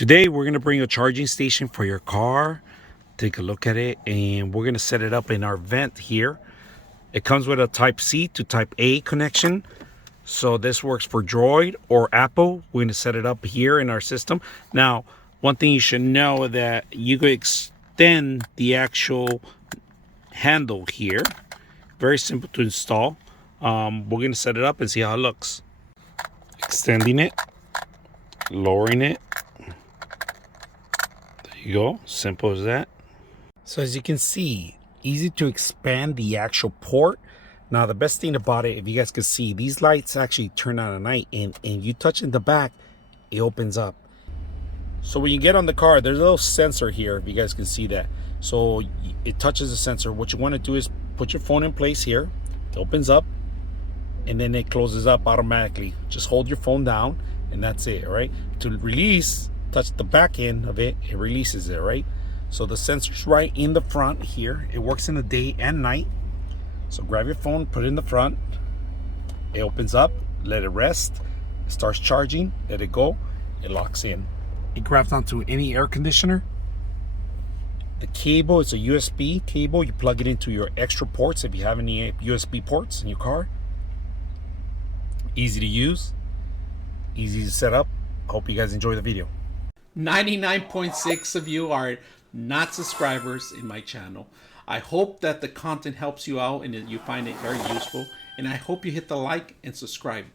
Today we're going to bring a charging station for your car. Take a look at it, and we're going to set it up in our vent here. It comes with a type C to type A connection. So this works for Droid or Apple. We're going to set it up here in our system. Now, one thing you should know that you could extend the handle here. Very simple to install. We're going to set it up and see how it looks. Extending it, lowering it. There you go, simple as that. So as you can see, easy to expand the actual port. Now the best thing about it, if you guys can see, these lights actually turn on at night, and you touch in the back, it opens up. So when you get on the car, there's a little sensor here, if you guys can see that. So it touches the sensor. What you want to do is put your phone in place here. It opens up, and then it closes up automatically. Just hold your phone down, and that's it, right? To release, touch the back end of it, it releases it, right? So the sensor's right in the front here. It works in the day and night. So grab your phone, put it in the front. It opens up, let it rest. It starts charging, let it go. It locks in. It grabs onto any air conditioner. The cable is a USB cable. You plug it into your extra ports if you have any USB ports in your car. Easy to use, easy to set up. Hope you guys enjoy the video. 99.6 of you are not subscribers in my channel. I hope that the content helps you out and that you find it very useful, and I hope you hit the like and subscribe.